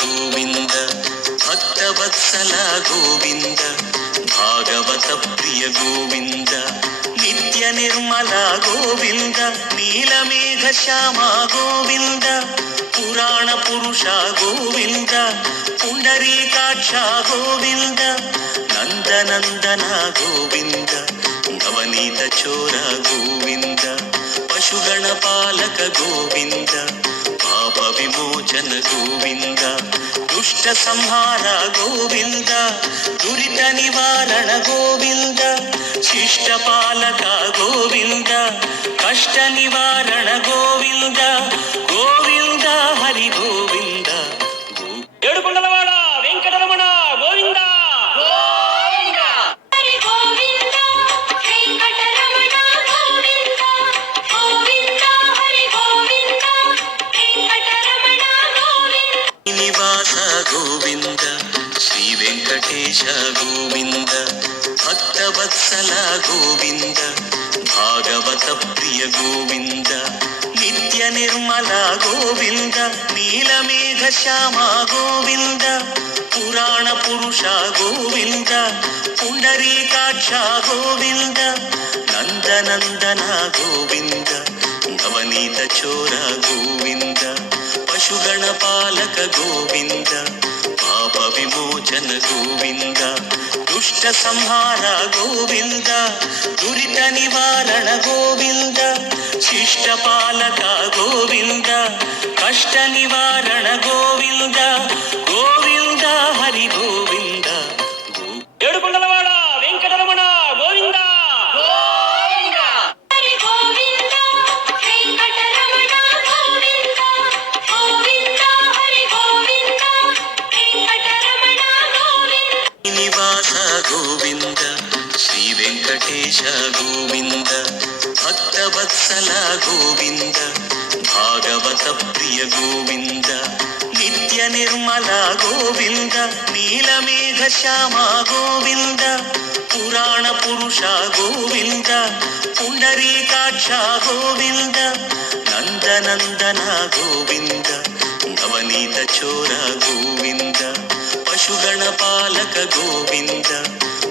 ಗೋವಿಂದ, ಭಕ್ತವತ್ಸಲ ಗೋವಿಂದ, ಭಾಗವತ ಪ್ರಿಯ ಗೋವಿಂದ, ನಿತ್ಯ ನಿರ್ಮಲ ಗೋವಿಂದ, ನೀಲಮೇಘ ಶ್ಯಾಮ ಗೋವಿಂದ, ಪುರಾಣ ಪುರುಷ ಗೋವಿಂದ, ಪುಂಡರೀಕಾಕ್ಷ ಗೋವಿಂದ, ನಂದನಂದನ ಗೋವಿಂದ, ನವನೀತ ಚೋರ ಗೋವಿಂದ, ಪಶುಗಣ ಪಾಲಕ ಗೋವಿಂದ, ಪಾಪ ವಿಮೋಚನ ಗೋವಿಂದ, ದುಷ್ಟ ಸಂಹಾರ ಗೋವಿಂದ, ದುರಿತ ನಿವಾರಣ ಗೋವಿಂದ, ಶಿಷ್ಟ ಪಾಲಕ ಗೋವಿಂದ, ಕಷ್ಟ ನಿವಾರಣ ಗೋವಿಂದ, ಗೋವಿಂದ ಹರಿ ಗೋವಿಂದ. ಏಡುಕೊಂಡಲವಾಡ ವೆಂಕಟರಮಣ ಗೋವಿಂದ ಗೋವಿಂದ. ಹರಿ ಗೋವಿಂದ ವೆಂಕಟರಮಣ ಗೋವಿಂದ ಗೋವಿಂದ ಹರಿ ಗೋವಿಂದ ವೆಂಕಟರಮಣ ಗೋವಿಂದ. ನಿವಾಸ ಗೋವಿಂದ, ಶ್ರೀ ವೆಂಕಟೇಶ ಗೋವಿಂದ, ಭಕ್ತವತ್ಸಲ ಗೋವಿಂದ, ಭಾಗವತ ಪ್ರಿಯ ಗೋವಿಂದ, ನಿತ್ಯ ನಿರ್ಮಲ ಗೋವಿಂದ, ನೀಲಮೇಘ ಶ್ಯಾಮ ಗೋವಿಂದ, ಪುರಾಣ ಪುರುಷ ಗೋವಿಂದ, ಪುಂಡರೀಕಾಕ್ಷ ಗೋವಿಂದ, ನಂದನಂದನ ಗೋವಿಂದ, ನವನೀತ ಚೋರ ಗೋವಿಂದ, ಪಶುಗಣ ಪಾಲಕ ಗೋವಿಂದ, ಪಾಪ ವಿಮೋಚನ ಗೋವಿಂದ, ದುಷ್ಟ ಸಂಹಾರ ಗೋವಿಂದ, ದುರಿತ ನಿವಾರಣ ಗೋವಿಂದ, ಶಿಷ್ಟ ಪಾಲಕ ಗೋವಿಂದ, ಕಷ್ಟ ನಿವಾರಣ ಗೋವಿಂದ, ಗೋವಿಂದ ಹರಿ ಗೋವಿಂದ. ಏಡುಕೊಂಡಲವಾಡ ವೆಂಕಟರಮಣ ಗೋವಿಂದ ಗೋವಿಂದ. ಹರಿ ಗೋವಿಂದ ವೆಂಕಟರಮಣ ಗೋವಿಂದ ಗೋವಿಂದ ಹರಿ ಗೋವಿಂದ ವೆಂಕಟರಮಣ ಗೋವಿಂದ. ನಿವಾಸ ಗೋವಿಂದ, ಶ್ರೀ ವೆಂಕಟೇಶ ಗೋವಿಂದ, ಭಕ್ತವತ್ಸಲ ಗೋವಿಂದ, ಭಾಗವತ ಪ್ರಿಯ ಗೋವಿಂದ, ನಿತ್ಯ ನಿರ್ಮಲ ಗೋವಿಂದ, ನೀಲಮೇಘ ಶ್ಯಾಮ ಗೋವಿಂದ, ಪುರಾಣ ಪುರುಷ ಗೋವಿಂದ, ಪುಂಡರೀಕಾಕ್ಷ ಗೋವಿಂದ, ನಂದನಂದನ ಗೋವಿಂದ, ನವನೀತ ಚೋರ ಗೋವಿಂದ, ಪಶುಗಣ ಪಾಲಕ ಗೋವಿಂದ,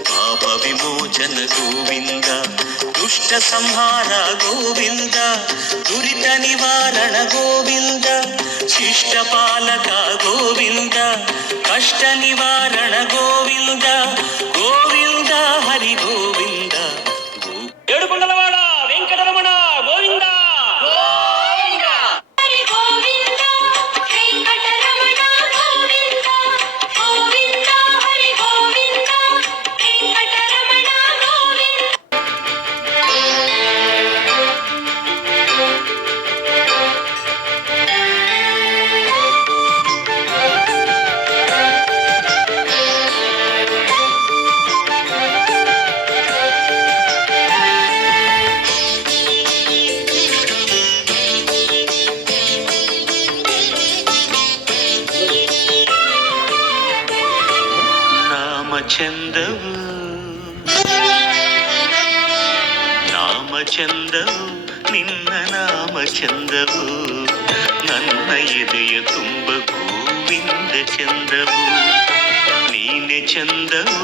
ಪಾಪ ವಿಮೋಚನ ಗೋವಿಂದ, ದುಷ್ಟ ಸಂಹಾರ ಗೋವಿಂದ, ದುರಿತ ನಿವಾರಣ ಗೋವಿಂದ, ಶಿಷ್ಟ ಪಾಲಕ ಗೋವಿಂದ, ಕಷ್ಟ ನಿವಾರಣ ಗೋವಿಂದ, ಗೋವಿಂದ ಹರಿ ಗೋವಿಂದ. ಏಡುಕೊಂಡಲವಾಡ ವೆಂಕಟರಮಣ ಗೋವಿಂದ ಗೋವಿಂದ. ಹರಿ ಗೋವಿಂದ ವೆಂಕಟರಮಣ ಗೋವಿಂದ ಗೋವಿಂದ ಹರಿ ಗೋವಿಂದ ವೆಂಕಟರಮಣ ಗೋವಿಂದ. ನಾಮಚಂದವು ನಾಮಚಂದವು ನಿನ್ನ ನಾಮಚಂದವು, ನನ್ನ ಎದೆಯ ತುಂಬ ಗೋವಿಂದ ಚಂದವು, ನೀನೆ ಚಂದವು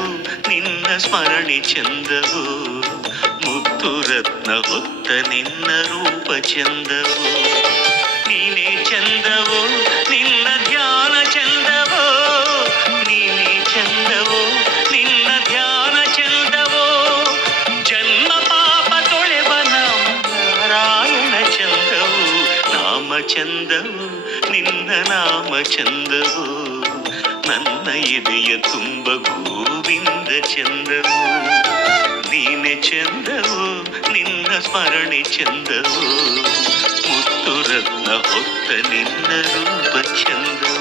ನಿನ್ನ ಸ್ಮರಣೆ ಚಂದವು, ಮುತ್ತು ರತ್ನ ಹೊತ್ತ ನಿನ್ನ ರೂಪ ಚಂದವು, ನೀನೆ ಚಂದವು ನಿನ್ನ ಧ್ಯಾನ ಚಂದವೋ, ನೀನೆ ಚಂದವೋ ನಿನ್ನ ಧ್ಯಾನ ಚಂದವೋ, ಜನ್ಮ ಪಾಪ ತೊಳೆವ ನಾರಾಯಣ ಚಂದವು, ನಾಮ ಚಂದವು ನಿನ್ನ ನಾಮ ಚಂದವು, ನನ್ನ ಎದೆಯ ತುಂಬ ಗೋವಿಂದ ಚಂದವು, ನೀನೆ ಚಂದವು ನಿನ್ನ ಸ್ಮರಣೆ ಚಂದವು, ಮುತ್ತು ರತ್ನ ಹೊತ್ತ ನಿನ್ನ ರೂಪ ಚಂದವು.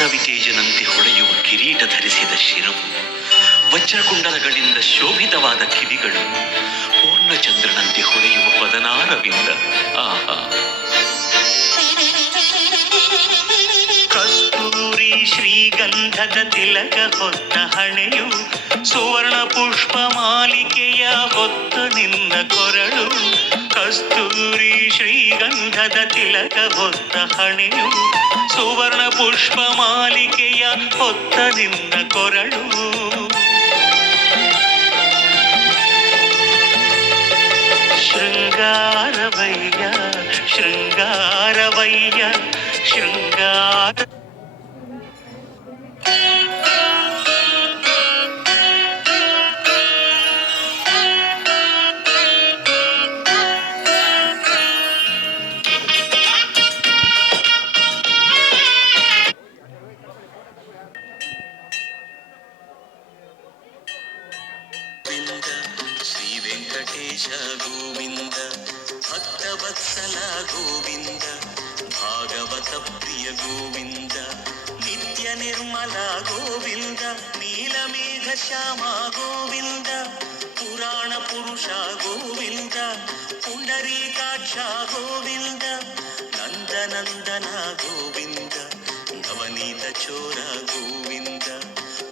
ರವಿತೇಜನಂತೆ ಹೊಳೆಯುವ ಕಿರೀಟ ಧರಿಸಿದ ಶಿರವು, ವಜ್ರಕುಂಡಲಗಳಿಂದ ಶೋಭಿತವಾದ ಕಿವಿಗಳು, ಪೂರ್ಣಚಂದ್ರನಂತೆ ಹೊಳೆಯುವ ಪದನಾರವಿಂದ. ಆಹಾ, ಕಸ್ತೂರಿ ಶ್ರೀಗಂಧದ ತಿಲಕ ಹೊತ್ತ ಹಣೆಯು, ಸುವರ್ಣ ಪುಷ್ಪ ಮಾಲಿಕೆಯ ಹೊತ್ತ ನಿನ್ನ ಕೊರಳು. ಕಸ್ತೂರಿ ಶ್ರೀಗಂಧದ ತಿಲಕ ಹೊತ್ತ ಹಣೆಯು, ಸುವರ್ಣ ಪುಷ್ಪ ಮಾಲಿಕೆಯ ಹೊತ್ತ ನಿನ್ನ ಕೊರಳು. ಶೃಂಗಾರವಯ್ಯ ಶೃಂಗಾರವಯ್ಯ ಶೃಂಗಾರ. ಶ್ರೀ ವೆಂಕಟೇಶ ಗೋವಿಂದ, ಭಕ್ತವತ್ಸಲ ಗೋವಿಂದ, ಭಾಗವತ ಪ್ರಿಯ ಗೋವಿಂದ, ನಿತ್ಯ ನಿರ್ಮಲ ಗೋವಿಂದ, ನೀಲಮೇಘ ಶ್ಯಾಮ ಗೋವಿಂದ, ಪುರಾಣ ಪುರುಷ ಗೋವಿಂದ, ಪುಂಡರೀಕಾಕ್ಷ ಗೋವಿಂದ, ನಂದನಂದನ ಗೋವಿಂದ, ನವನೀತ ಚೋರ ಗೋವಿಂದ,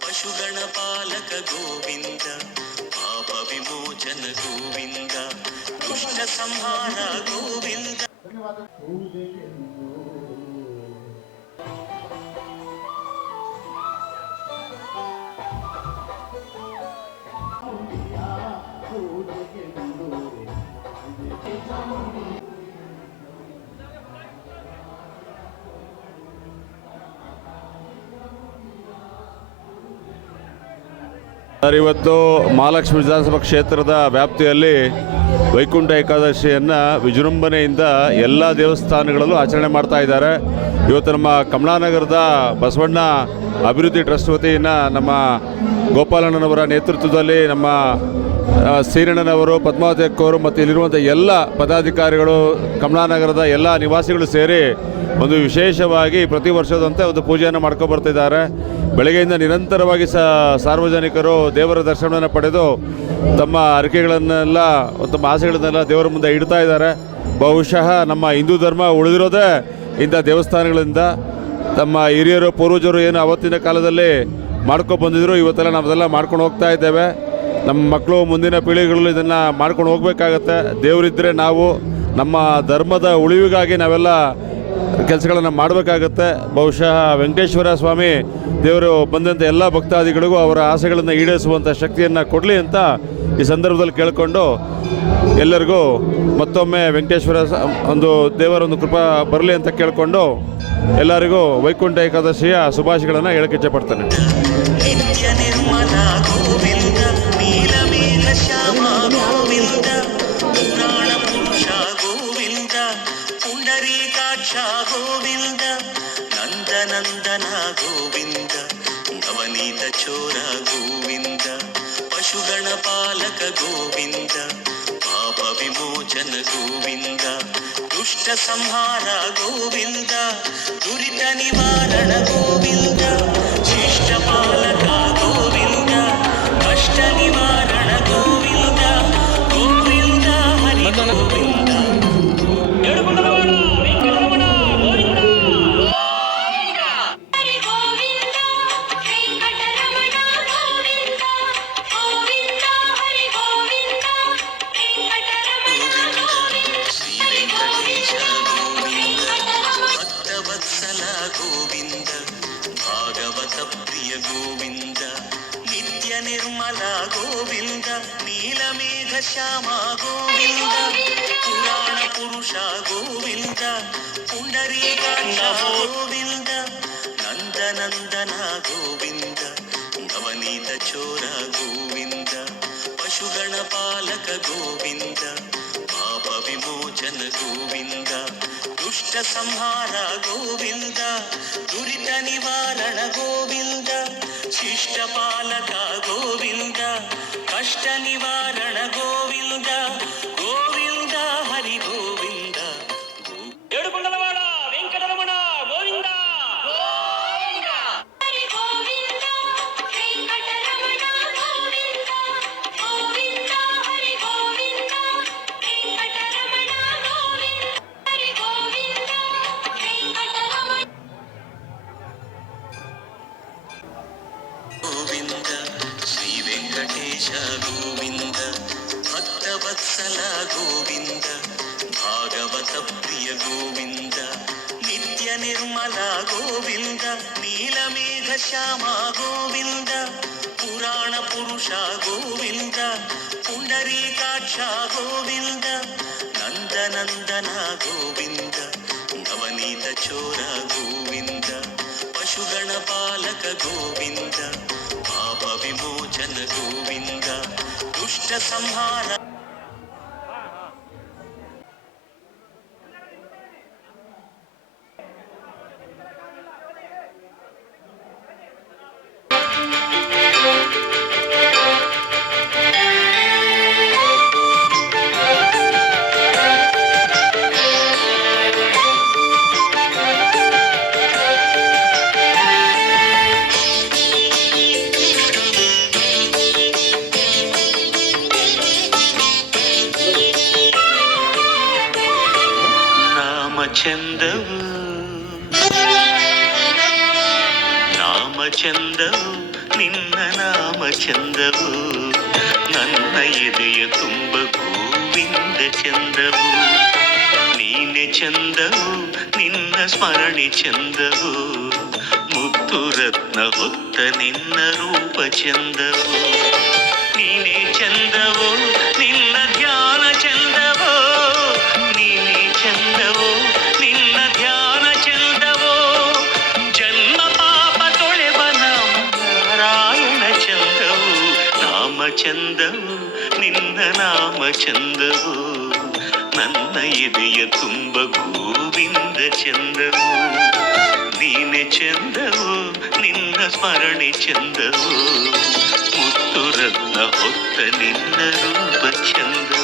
ಪಶುಗಣ ಪಾಲಕ ಗೋವಿಂದ, ಪಾಪ ವಿಮೋಚನ ಗೋವಿಂದ, ದುಷ್ಟ ಸಂಹಾರ ಗೋವಿಂದ. ಇವತ್ತು ಮಹಾಲಕ್ಷ್ಮಿ ವಿಧಾನಸಭಾ ಕ್ಷೇತ್ರದ ವ್ಯಾಪ್ತಿಯಲ್ಲಿ ವೈಕುಂಠ ಏಕಾದಶಿಯನ್ನು ವಿಜೃಂಭಣೆಯಿಂದ ಎಲ್ಲ ದೇವಸ್ಥಾನಗಳಲ್ಲೂ ಆಚರಣೆ ಮಾಡ್ತಾ ಇದ್ದಾರೆ. ಇವತ್ತು ನಮ್ಮ ಕಮಲಾನಗರದ ಬಸವಣ್ಣ ಅಭಿವೃದ್ಧಿ ಟ್ರಸ್ಟ್ ವತಿಯಿಂದ ನಮ್ಮ ಗೋಪಾಲಣ್ಣನವರ ನೇತೃತ್ವದಲ್ಲಿ ನಮ್ಮ ಶ್ರೀರಣ್ಣನವರು, ಪದ್ಮಾವತಿ ಅಕ್ಕವರು ಮತ್ತು ಇಲ್ಲಿರುವಂಥ ಎಲ್ಲ ಪದಾಧಿಕಾರಿಗಳು, ಕಮಲಾನಗರದ ಎಲ್ಲ ನಿವಾಸಿಗಳು ಸೇರಿ ಒಂದು ವಿಶೇಷವಾಗಿ ಪ್ರತಿ ವರ್ಷದಂತೆ ಒಂದು ಪೂಜೆಯನ್ನು ಮಾಡ್ಕೊಬರ್ತಿದ್ದಾರೆ. ಬೆಳಗ್ಗೆಯಿಂದ ನಿರಂತರವಾಗಿ ಸಾರ್ವಜನಿಕರು ದೇವರ ದರ್ಶನವನ್ನು ಪಡೆದು ತಮ್ಮ ಅರಿಕೆಗಳನ್ನೆಲ್ಲ, ತಮ್ಮ ಆಸೆಗಳನ್ನೆಲ್ಲ ದೇವರ ಮುಂದೆ ಇಡ್ತಾ ಇದ್ದಾರೆ. ಬಹುಶಃ ನಮ್ಮ ಹಿಂದೂ ಧರ್ಮ ಉಳಿದಿರೋದೇ ಇಂಥ ದೇವಸ್ಥಾನಗಳಿಂದ. ತಮ್ಮ ಹಿರಿಯರು ಪೂರ್ವಜರು ಏನು ಅವತ್ತಿನ ಕಾಲದಲ್ಲಿ ಮಾಡ್ಕೊಂಡು ಬಂದಿದ್ರು, ಇವತ್ತೆಲ್ಲ ನಾವೆಲ್ಲ ಮಾಡ್ಕೊಂಡು ಹೋಗ್ತಾ ಇದ್ದೇವೆ. ನಮ್ಮ ಮಕ್ಕಳು, ಮುಂದಿನ ಪೀಳಿಗೆಗಳು ಇದನ್ನು ಮಾಡ್ಕೊಂಡು ಹೋಗಬೇಕಾಗತ್ತೆ. ದೇವರಿದ್ದರೆ ನಾವು ನಮ್ಮ ಧರ್ಮದ ಉಳಿವಿಗಾಗಿ ನಾವೆಲ್ಲ ಕೆಲಸಗಳನ್ನು ಮಾಡಬೇಕಾಗತ್ತೆ. ಬಹುಶಃ ವೆಂಕಟೇಶ್ವರ ಸ್ವಾಮಿ ದೇವರು ಬಂದಂಥ ಎಲ್ಲ ಭಕ್ತಾದಿಗಳಿಗೂ ಅವರ ಆಸೆಗಳನ್ನು ಈಡೇರಿಸುವಂಥ ಶಕ್ತಿಯನ್ನು ಕೊಡಲಿ ಅಂತ ಈ ಸಂದರ್ಭದಲ್ಲಿ ಕೇಳಿಕೊಂಡು ಎಲ್ಲರಿಗೂ ಮತ್ತೊಮ್ಮೆ ವೆಂಕಟೇಶ್ವರ ಒಂದು ದೇವರ ಒಂದು ಕೃಪಾ ಬರಲಿ ಅಂತ ಕೇಳಿಕೊಂಡು ಎಲ್ಲರಿಗೂ ವೈಕುಂಠ ಏಕಾದಶಿಯ ಶುಭಾಶಯಗಳನ್ನು ಹೇಳಕ್ಕೆ ಇಚ್ಛೆಪಡ್ತೇನೆ. ನಿತ್ಯ ನಿರ್ಮಲ ಗೋವಿಂದ, ನೀಲಮೇಘ ಶ್ಯಾಮ ಗೋವಿಂದ, ಪುರಾಣ ಪುರುಷ ಗೋವಿಂದ, ಪುಂಡರೀಕಾಕ್ಷ ಗೋವಿಂದ, ನಂದನಂದನ ಗೋವಿಂದ, ನವನೀತ ಚೋರ ಗೋವಿಂದ, ಪಶುಗಣ ಪಾಲಕ ಗೋವಿಂದ, ಪಾಪ ವಿಮೋಚನ ಗೋವಿಂದ, ದುಷ್ಟ ಸಂಹಾರ ಗೋವಿಂದ, ದುರಿತ ನಿವಾರಣ ಗೋವಿಂದ, ಶಿಷ್ಟ ಪಾಲಕ ಗೋವಿಂದ, ಕಷ್ಟ ನಿವಾರಣ ಗೋವಿಂದ, ಗೋವಿಂದ ಹರಿ ಗೋವಿಂದ. ಏಡುಕೊಂಡಲವಾಡ ವೆಂಕಟರಮಣ ಗೋವಿಂದ. ಹರಿ ಗೋವಿಂದ ವೆಂಕಟರಮಣ ಗೋವಿಂದ ಗೋವಿಂದ ಹರಿ ಗೋವಿಂದ ವೆಂಕಟರಮಣ ಗೋವಿಂದ. ಶ್ರೀ ವೆಂಕಟೇಶ ಗೋವಿಂದ, ಭಕ್ತವತ್ಸಲ ಗೋವಿಂದ, ಭಾಗವತ ಪ್ರಿಯ ಗೋವಿಂದ, ನಿತ್ಯ ನಿರ್ಮಲ ಗೋವಿಂದ, ನೀಲಮೇಘ ಶ್ಯಾಮ ಗೋವಿಂದ, ಪುರಾಣ ಪುರುಷ ಗೋವಿಂದ, ಪುಂಡರೀಕಾಕ್ಷ ಗೋವಿಂದ, ನಂದನಂದನ ಗೋವಿಂದ, ನವನೀತ ಚೋರ ಗೋವಿಂದ, ಪಶುಗಣ ಪಾಲಕ ಗೋವಿಂದ, ಪಾಪ ವಿಮೋಚನ ಗೋವಿಂದ, ದುಷ್ಟ ಸಂಹಾರ ಗೋವಿಂದ, ದುರಿತ ನಿವಾರಣ ಗೋವಿಂದ, ಶಿಷ್ಟ ಪಾಲಕ ಗೋವಿಂದ, ಕಷ್ಟ ನಿವಾರಣ ಗೋವಿಂದ, ಗೋವಿಂದ ಹರಿ ಗೋವಿಂದ. ಏಡುಕೊಂಡಲವಾಡ ವೆಂಕಟರಮಣ ಗೋವಿಂದ. ಹರಿ ಗೋವಿಂದ ವೆಂಕಟರಮಣ ಗೋವಿಂದ ವೆಂಕಟೇಶ ಗೋವಿಂದ ಭಕ್ತವತ್ಸಲ ಗೋವಿಂದ ಭಾಗವತ ಪ್ರಿಯ ಗೋವಿಂದ ನಿತ್ಯ ನಿರ್ಮಲ ಗೋವಿಂದ ನೀಲಮೇಘ ಶ್ಯಾಮ ಗೋವಿಂದ ಪುರಾಣ ಪುರುಷ ಗೋವಿಂದ ಪುಂಡರೀಕಾಕ್ಷ ಗೋವಿಂದ ನಂದನಂದನ ಗೋವಿಂದ ನವನೀತ ಚೋರ ಗೋವಿಂದ ಪಶುಗಣ ಪಾಲಕ ಗೋವಿಂದ ಪಾಪ ವಿಮೋಚನ ಗೋವಿಂದ ದುಷ್ಟ ಸಂಹಾರ ಚಂದವು ನಾಮಚಂದವು ನಿನ್ನ ನಾಮ ಚಂದವು ನನ್ನ ಎದೆಯ ತುಂಬ ಗೋವಿಂದ ಚಂದವು ನೀನೆ ಚಂದವು ನಿನ್ನ ಸ್ಮರಣೆ ಚಂದವು ಮುತ್ತು ರತ್ನ ಹೊತ್ತ ನಿನ್ನ ರೂಪ ಚಂದವು ನೀನೆ ಚಂದವು ನಿನ್ನ ಧ್ಯಾನ ಚಂದವೋ ನೀನೆ ಚಂದವೋ ನಿನ್ನ ಧ್ಯಾನ ಚಂದವೋ ಜನ್ಮ ಪಾಪ ತೊಳೆವ ನಾರಾಯಣ ಚಂದವು ನಾಮ ಚಂದವು ನಿನ್ನ ನಾಮ ಚಂದವು ನನ್ನ ಎದೆಯ ತುಂಬ ಗೋವಿಂದ ಚಂದವು ನೀನೆ ಚಂದವು ನಿನ್ನ ಸ್ಮರಣೆ ಚಂದವು ಮುತ್ತು ರತ್ನ ಹೊತ್ತ ನಿನ್ನ ರೂಪ ಚಂದವು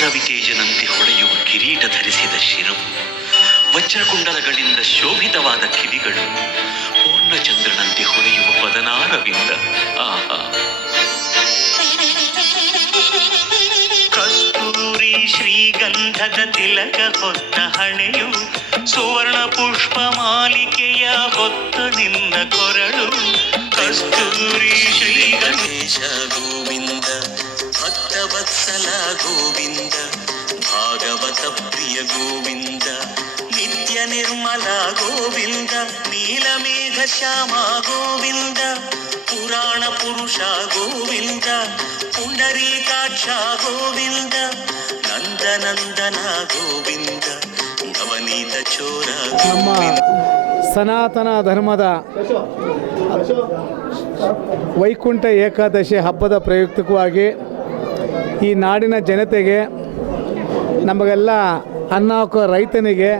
ರವಿತೇಜನಂತೆ ಹೊಳೆಯುವ ಕಿರೀಟ ಧರಿಸಿದ ಶಿರವು ವಜ್ರಕುಂಡಲಗಳಿಂದ ಶೋಭಿತವಾದ ಕಿವಿಗಳು ಪೂರ್ಣಚಂದ್ರನಂತೆ ಹೊಳೆಯುವ ಪದನಾರವಿಂದ ಆಹಾ ಕಸ್ತೂರಿ ಶ್ರೀಗಂಧದ ತಿಲಕ ಹೊತ್ತ ಹಣೆಯು ಸುವರ್ಣ ಪುಷ್ಪ ಮಾಲಿಕೆಯ ಹೊತ್ತ ನಿನ್ನ ಕೊರಳು ಕಸ್ತೂರಿ ಶ್ರೀಗಣೇಶ ಗೋವಿಂದ ಭಕ್ತವತ್ಸಲ ಗೋವಿಂದ ಭಾಗವತ ಪ್ರಿಯ ಗೋವಿಂದ ನಿತ್ಯ ನಿರ್ಮಲ ಗೋವಿಂದ ನೀಲಮೇಘ ಶ್ಯಾಮ ಗೋವಿಂದ ಪುರಾಣ ಪುರುಷ ಗೋವಿಂದ ಪುಂಡರೀಕಾಕ್ಷ ಗೋವಿಂದ ನಂದನಂದನ ಗೋವಿಂದ ನವನೀತ ಚೋರ ನಮ್ಮ ಸನಾತನ ಧರ್ಮದ ವೈಕುಂಠ ಏಕಾದಶಿ ಹಬ್ಬದ ಪ್ರಯುಕ್ತವಾಗಿ ಈ ನಾಡಿನ ಜನತೆಗೆ ನಮಗೆಲ್ಲ ಅನ್ನ ಹಾಕೋ ರೈತನಿಗೆ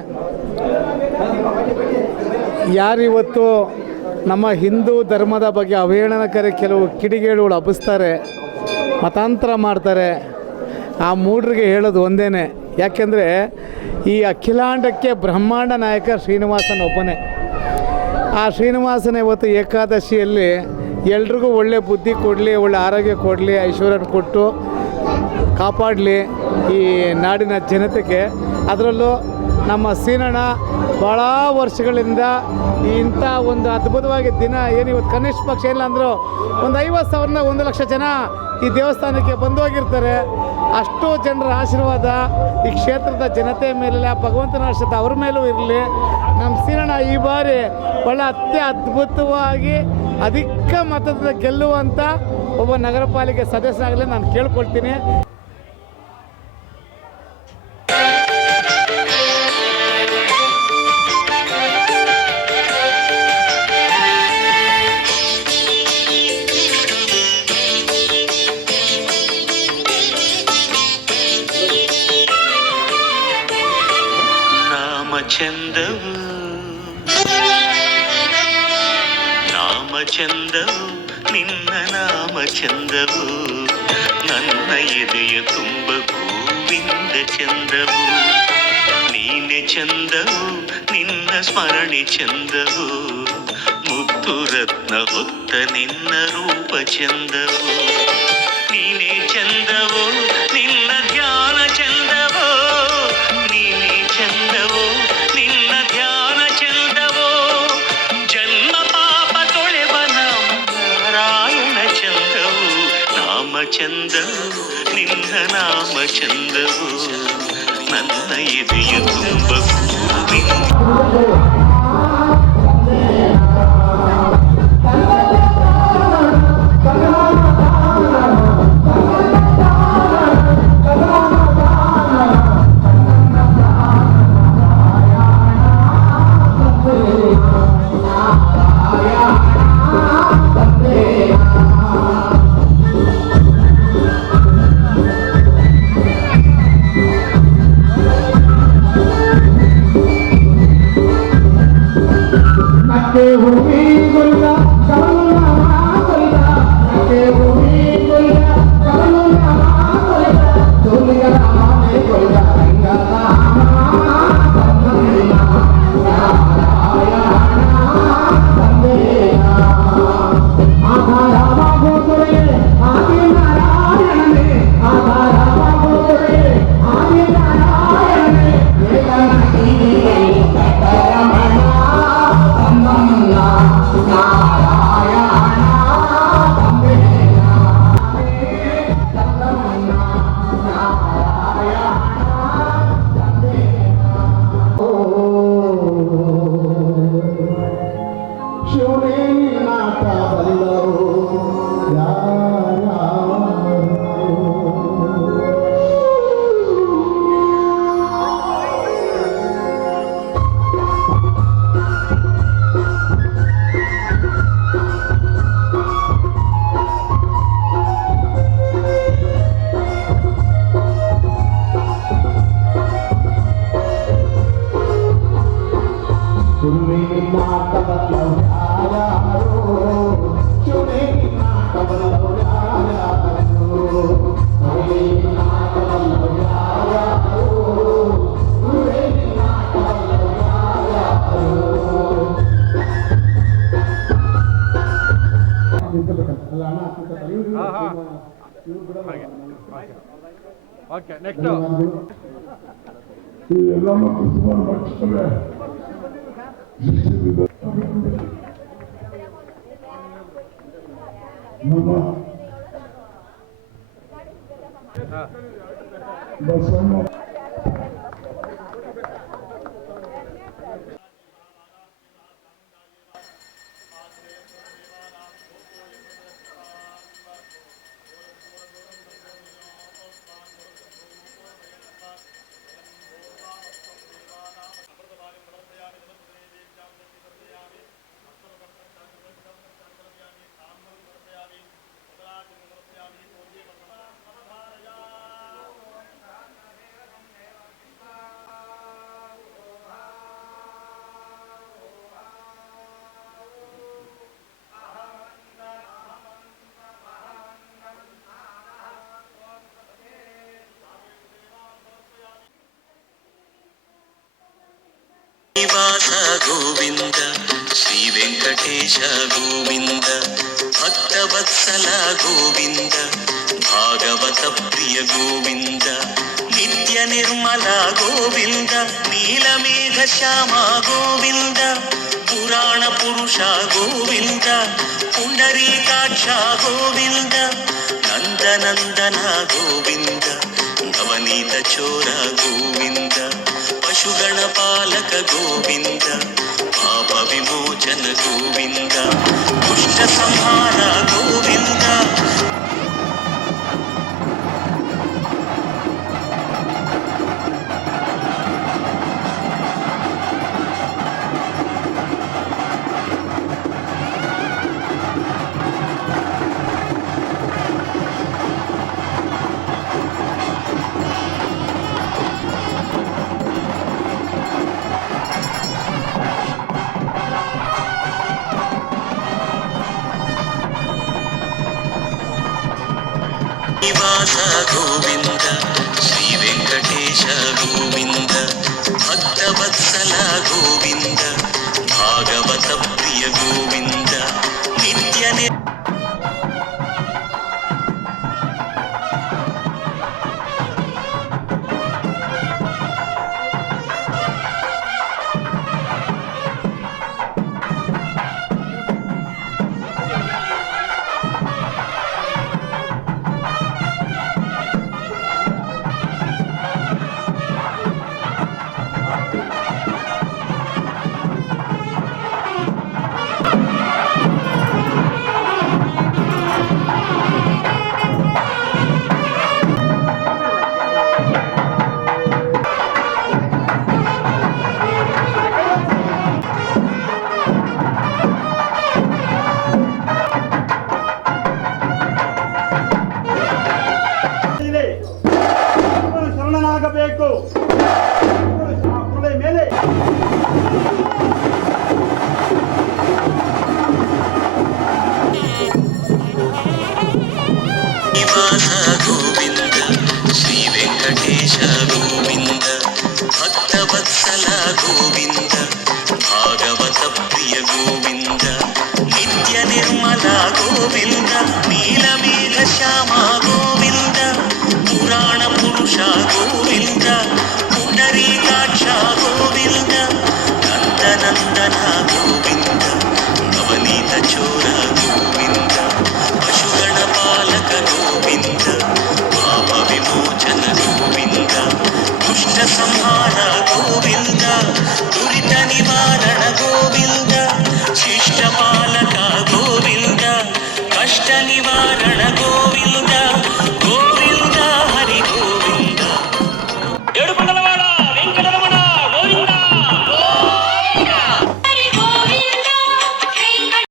ಯಾರಿವತ್ತು ನಮ್ಮ ಹಿಂದೂ ಧರ್ಮದ ಬಗ್ಗೆ ಅವಹೇಳನಕಾರಿ ಕೆಲವು ಕಿಡಿಗೇಡುಗಳು ಹಬ್ಬಿಸ್ತಾರೆ, ಮತಾಂತರ ಮಾಡ್ತಾರೆ, ಆ ಮೂಢರಿಗೆ ಹೇಳೋದು ಒಂದೇ. ಯಾಕೆಂದರೆ ಈ ಅಖಿಲಾಂಡಕ್ಕೆ ಬ್ರಹ್ಮಾಂಡ ನಾಯಕ ಶ್ರೀನಿವಾಸನ ಒಬ್ಬನೇ. ಆ ಶ್ರೀನಿವಾಸನ ಇವತ್ತು ಏಕಾದಶಿಯಲ್ಲಿ ಎಲ್ರಿಗೂ ಒಳ್ಳೆ ಬುದ್ಧಿ ಕೊಡಲಿ, ಒಳ್ಳೆ ಆರೋಗ್ಯ ಕೊಡಲಿ, ಐಶ್ವರ್ಯ ಕೊಟ್ಟು ಕಾಪಾಡಲಿ ಈ ನಾಡಿನ ಜನತೆಗೆ. ಅದರಲ್ಲೂ ನಮ್ಮ ಸೀನಣ್ಣ ಭಾಳ ವರ್ಷಗಳಿಂದ ಇಂಥ ಒಂದು ಅದ್ಭುತವಾಗಿ ದಿನ ಏನು ಇವತ್ತು ಕನಿಷ್ಠ ಪಕ್ಷ ಇಲ್ಲ ಅಂದರೂ ಒಂದು 50,000 1 ಲಕ್ಷ ಜನ ಈ ದೇವಸ್ಥಾನಕ್ಕೆ ಬಂದು ಹೋಗಿರ್ತಾರೆ. ಅಷ್ಟು ಜನರ ಆಶೀರ್ವಾದ ಈ ಕ್ಷೇತ್ರದ ಜನತೆ ಮೇಲೆ, ಭಗವಂತನ ಆಶೀರ್ವಾದ ಅವ್ರ ಮೇಲೂ ಇರಲಿ. ನಮ್ಮ ಸೀನಣ್ಣ ಈ ಬಾರಿ ಭಾಳ ಅದ್ಭುತವಾಗಿ ಅಧಿಕ ಮತದಿಂದ ಗೆಲ್ಲುವಂಥ ಒಬ್ಬ ನಗರ ಪಾಲಿಕೆ ಸದಸ್ಯರಾಗಲಿ ನಾನು ಕೇಳ್ಕೊಳ್ತೀನಿ. ಚಂದವು ನಾಮ ಚಂದವು ನಿನ್ನ ನಾಮ ಚಂದವು ನನ್ನ ಎದೆಯ ತುಂಬ ಗೋವಿಂದ ಚಂದವು ಸ್ಮರಣೆ ಚಂದವು ಮುತ್ತು ರತ್ನ ಹೊತ್ತ ನಿನ್ನ ರೂಪ ಚಂದವು ನೀನೇ ಚಂದವೋ ನಿನ್ನ ಧ್ಯಾನ ಚಂದವೋ ನೀನೇ ಚಂದವೋ ನಿನ್ನ ಧ್ಯಾನ ಚಂದವೋ ಜನ್ಮ ಪಾಪ ತೊಳೆವ ನಾರಾಯಣ ಚಂದವು ನಾಮ ಚಂದವು ನಿನ್ನ ನಾಮ ಚಂದವು ನನ್ನ ಎದೆಯ ತುಂಬ ಓಕೆ ನೆಕ್ಸ್ಟ್ ಈ ಎಲ್ಲ ಮಕ್ಕಳು ಸುಮಾರು ಮಾಡ್ತಾರೆ ನಮ್ಮ ಬಸವಣ್ಣ ಶ್ರೀನಿವಾಸ ಗೋವಿಂದ ಶ್ರೀ ವೆಂಕಟೇಶ ಗೋವಿಂದ ಭಕ್ತವತ್ಸಲ ಗೋವಿಂದ ಭಾಗವತ ಪ್ರಿಯ ಗೋವಿಂದ ನಿತ್ಯ ನಿರ್ಮಲ ಗೋವಿಂದ ನೀಲಮೇಘ ಶ್ಯಾಮ ಗೋವಿಂದ ಪುರಾಣ ಪುರುಷ ಗೋವಿಂದ ಪುಂಡರೀಕಾಕ್ಷ ಗೋವಿಂದ ನಂದನಂದನ ಗೋವಿಂದ ನವನೀತ ಚೋರ ಗೋವಿಂದ ಪಶುಗಣ ಪಾಲಕ ಗೋವಿಂದ ಪಾಪ ವಿಮೋಚನ ಗೋವಿಂದ ದುಷ್ಟ ಸಂಹಾರ ಗೋವಿಂದ ಶ್ರೀನಿವಾಸ ಗೋವಿಂದ ಶ್ರೀ ವೆಂಕಟೇಶ ಗೋವಿಂದ ಭಕ್ತವತ್ಸಲ ಗೋವಿಂದ ಕಾರಣ ಗೋವಿಂದ ಶಿಷ್ಟ ಪಾಲಕ ಗೋವಿಂದ ಕಷ್ಟ ನಿವಾರಣ ಗೋವಿಂದ